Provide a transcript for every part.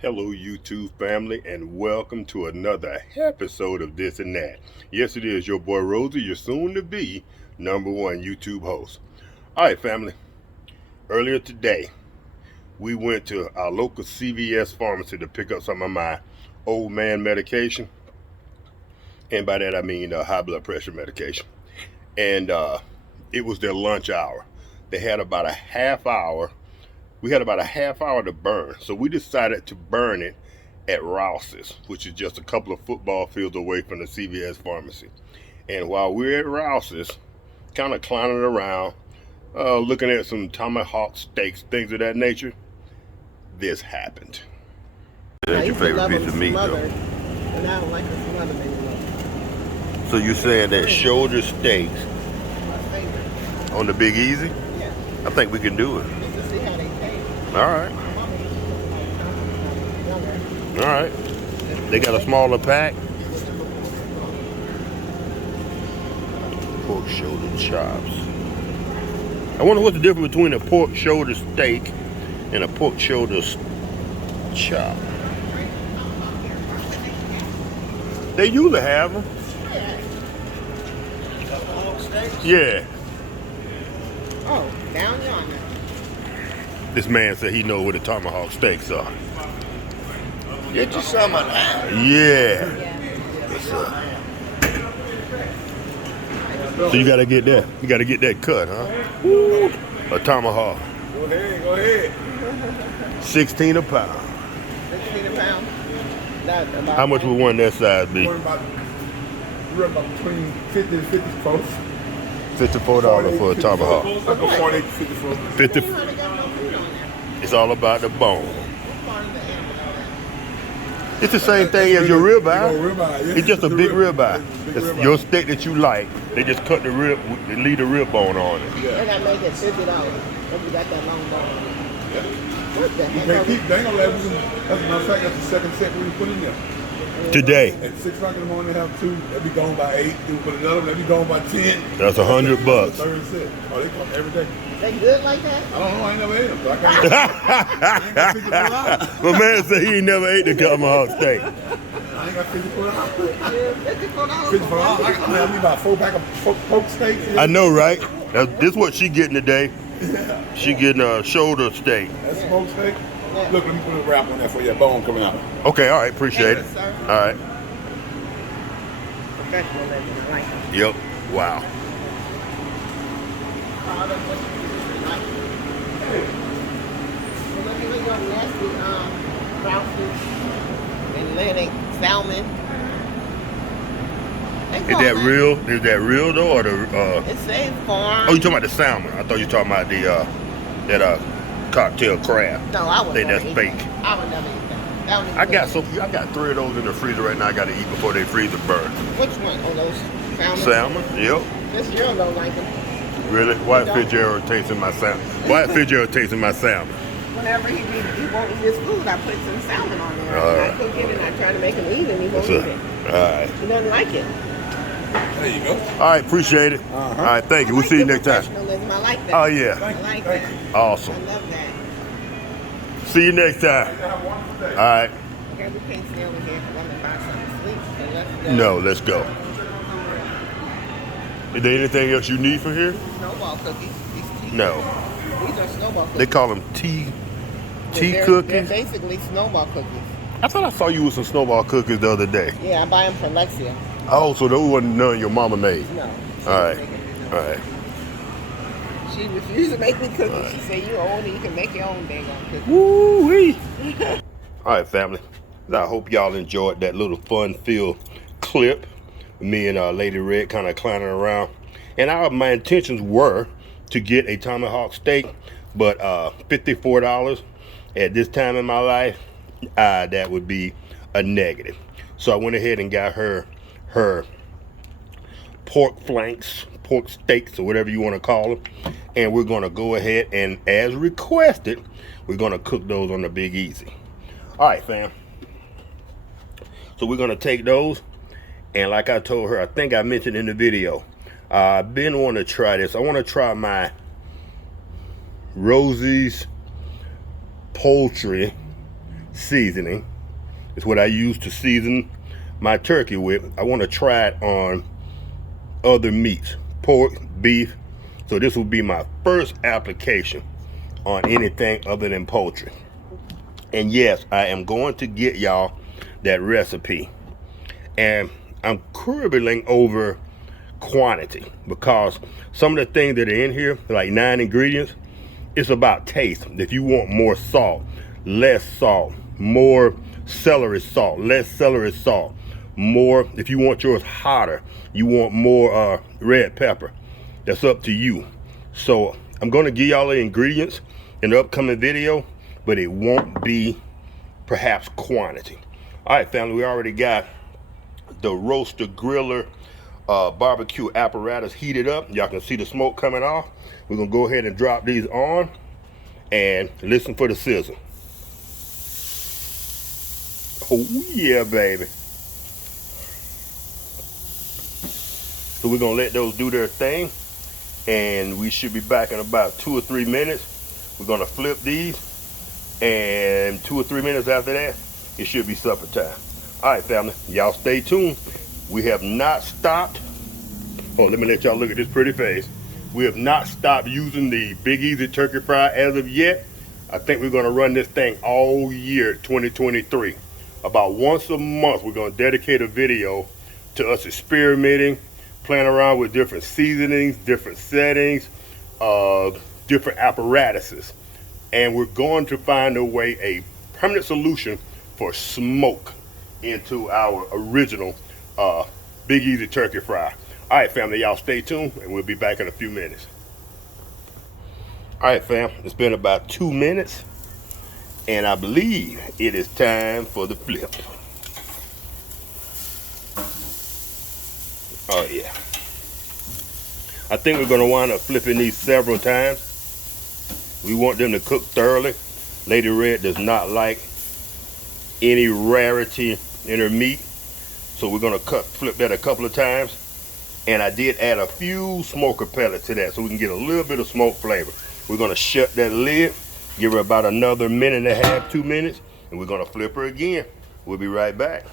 Hello YouTube family, and welcome to another episode of This and That. Yes, it is your boy Rosie, your soon to be #1 YouTube host. Alright family, earlier today we went to our local CVS pharmacy to pick up some of my old man medication, and by that I mean high blood pressure medication. And it was their lunch hour. They had about a half hour. We had about a half hour to burn, so we decided to burn it at Rouse's, which is just a couple of football fields away from the CVS pharmacy. And while we're at Rouse's, kind of clowning around, looking at some tomahawk steaks, things of that nature, this happened. That's your favorite piece of meat, though. And I don't like it smothered anymore. So you're saying that shoulder steaks My favorite. on the Big Easy? Yeah. I think we can do it. Just to see how they taste. All right. My mama used to like All right. They got a smaller pack. Pork shoulder chops. I wonder what's the difference between a pork shoulder steak and a pork shoulder chop. They usually have them. Yeah. Oh, down yonder. This man said he knows where the tomahawk steaks are. Get you some of that. Yeah. Yes, sir. So you gotta get that. You gotta get that cut, huh? Woo. A tomahawk. Go ahead. 16 a pound. 16 a pound. That's about How much would one that size be? We're about between 50 and 54. $54 for a tomahawk. Like a 40 to 54. 50. You ain't got no food on there. It's all about the bone. What part of the animal is that? It's the same thing as your ribeye. Ribeye, yeah. It's just a big ribeye. Big It's ribeye. your steak that you like. They just cut the rib, they leave the rib bone on it. They got make it $50 if you got that long bone. What the heck? They are we- keep, they ain't gonna let us, as a matter of fact, that's the second set we put in there. Today, At 6 o'clock in the morning, they have 2. They'll be gone by 8. Then we put another one, they'll be gone by 10. that's $100. Third set. Oh, they come every day. They good like that? I don't know, I ain't never ate them. So I can't figure it out. My man said he ain't never ate the tomahawk steak. I ain't got $54. Yeah, $54. $54. I need about 4 pack of pork steaks. I know, right? This is what she getting today. She getting a shoulder steak. That's smoked steak. Look, let me put a wrap on there for your bone coming out. Okay, all right, appreciate it. Thank you, sir. All right. Professional living, like it. Yep. Wow. Well, look at your nasty Rouse's Atlantic salmon. They Is call that real? Is that real though, or the? It says farm. Oh, you talking about the salmon? I thought you were talking about the that cocktail crab. No, I would Think never that's eat fake. that. I would never eat that. That would I got 3 of those in the freezer right now. I got to eat before they freeze and burn. Which one? Oh, those salmon? Salmon? Yep. This girl don't like them. Really? Why No. Fitzgerald tasting my salmon? Why Fitzgerald tasting my salmon? Whenever he won't eat his food, I put some salmon on there. All And right. I cook it and I try to make him eat it and he won't That's eat it. it. All right. He doesn't like it. There you go. All right. Appreciate it. All right. Thank you. We'll see you next time. Professionalism. I like that. Oh yeah. I like that. Awesome. I love that. See you next time. Have a wonderful day. All right. Okay, we can't stay over here because I'm going to buy something to sleep. So let's go. No, let's go. Is there anything else you need from here? Snowball cookies. These tea. No. These are snowball cookies. They call them tea They're cookies. basically snowball cookies. I thought I saw you with some snowball cookies the other day. Yeah, I buy them for Lexia. Oh, so those wasn't none your mama made. No. All right. All right. She refused to make me cookies. She said, you old and you can make your own dang on cookies. Woo-wee. All right, family. I hope y'all enjoyed that little fun-filled clip. Me and Lady Red kind of clowning around. And my intentions were to get a tomahawk steak, but $54 at this time in my life, that would be a negative. So I went ahead and got her pork flanks, pork steaks, or whatever you want to call them. And we're going to go ahead and, as requested, we're going to cook those on the Big Easy. All right, fam. So we're going to take those. And like I told her, I think I mentioned in the video, I've been wanting to try this. I want to try my Rosie's poultry seasoning. It's what I use to season my turkey with. I want to try it on other meats, pork, beef. So this will be my first application on anything other than poultry. And yes, I am going to get y'all that recipe. And I'm quibbling over quantity because some of the things that are in here, like 9 ingredients, it's about taste. If you want more salt, less salt, more celery salt, less celery salt, more, if you want yours hotter, you want more red pepper, that's up to you. So I'm going to give y'all the ingredients in the upcoming video, but it won't be perhaps quantity. All right, family, we already got the roaster griller barbecue apparatus heated up. Y'all can see the smoke coming off. We're gonna go ahead and drop these on and listen for the sizzle. Oh yeah, baby. So we're gonna let those do their thing, and we should be back in about 2 or 3 minutes. We're gonna flip these, and 2 or 3 minutes after that, it should be supper time. All right, family, y'all stay tuned. We have not stopped. Oh, let me let y'all look at this pretty face. We have not stopped using the Big Easy turkey fry as of yet. I think we're gonna run this thing all year 2023. About once a month, we're gonna dedicate a video to us experimenting, playing around with different seasonings, different settings, different apparatuses. And we're going to find a way, a permanent solution for smoke into our original Big Easy turkey fry. All right, family, y'all stay tuned, and we'll be back in a few minutes. All right, fam, it's been about 2 minutes, and I believe it is time for the flip. Oh yeah. I think we're gonna wind up flipping these several times. We want them to cook thoroughly. Lady Red does not like any rarity in her meat, so we're gonna flip that a couple of times. And I did add a few smoker pellets to that so we can get a little bit of smoke flavor. We're gonna shut that lid, give her about another minute and a half, 2 minutes, and we're gonna flip her again. We'll be right back.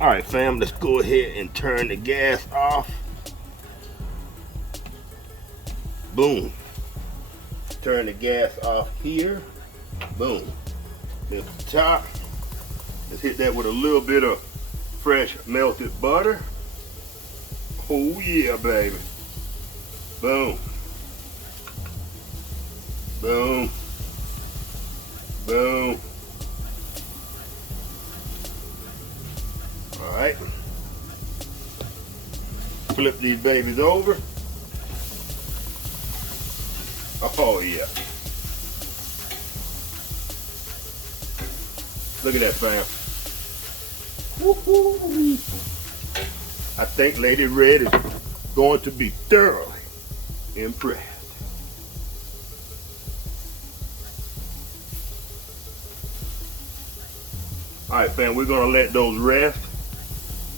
All right, fam, let's go ahead and turn the gas off. Boom. Turn the gas off here. Boom. Lift the top. Let's hit that with a little bit of fresh melted butter. Oh yeah, baby. Boom. Boom. Boom. All right. Flip these babies over. Oh yeah. Look at that, fam. Woo-hoo. I think Lady Red is going to be thoroughly impressed. All right, fam, we're gonna let those rest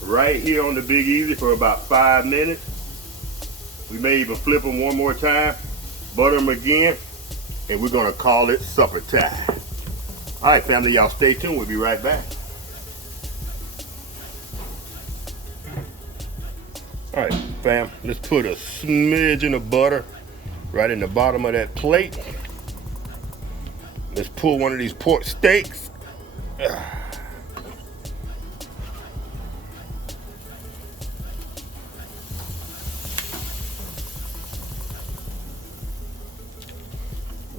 right here on the Big Easy for about 5 minutes. We may even flip them one more time, butter them again, and we're gonna call it supper time. All right, family, y'all stay tuned. We'll be right back. All right, fam, let's put a smidgen of butter right in the bottom of that plate. Let's pull one of these pork steaks.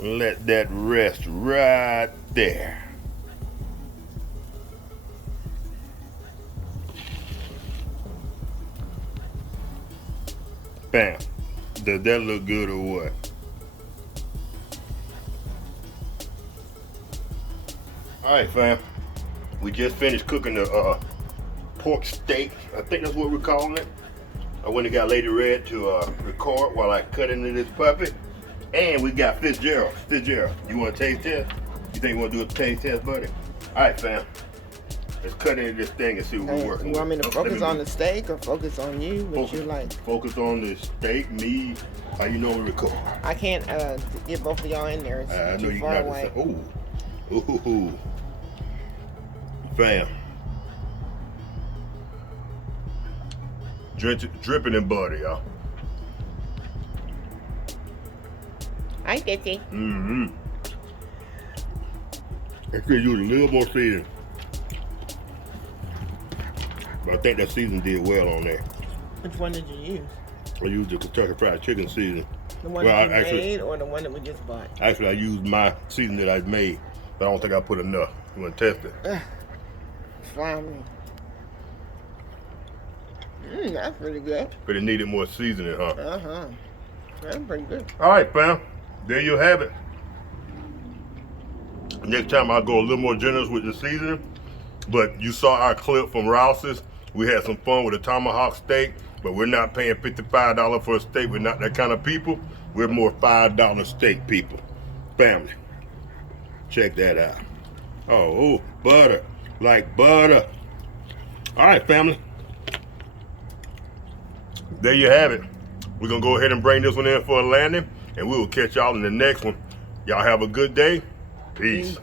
Let that rest right there. Bam. Does that look good or what? Alright, fam. We just finished cooking the pork steak. I think that's what we're calling it. I went and got Lady Red to record while I cut into this puppy. And we got Fitzgerald. Fitzgerald, you want a taste test? You think you want to do a taste test, buddy? Alright, fam. Let's cut into this thing and see what we're working with. You want me to focus on the steak or focus on you? What you like? Focus on the steak, me, how you normally record. I can't get both of y'all in there. It's I know too you far got away. to say, ooh. Fam. Dripping in butter, y'all. Hi, Dixie. Mm-hmm. I could use a little more seasoning. But I think that seasoning did well on there. Which one did you use? I used the Kentucky Fried Chicken seasoning. The one that you made or the one that we just bought? Actually, I used my seasoning that I made, but I don't think I put enough. You want to test it? Slimy. That's pretty good. But it needed more seasoning, huh? Uh-huh. That's pretty good. All right, fam. There you have it. Next time I'll go a little more generous with the seasoning. But you saw our clip from Rouse's. We had some fun with a tomahawk steak, but we're not paying $55 for a steak. We're not that kind of people. We're more $5 steak people. Family. Check that out. Oh, butter. Like butter. All right, family. There you have it. We're going to go ahead and bring this one in for a landing, and we will catch y'all in the next one. Y'all have a good day. Peace.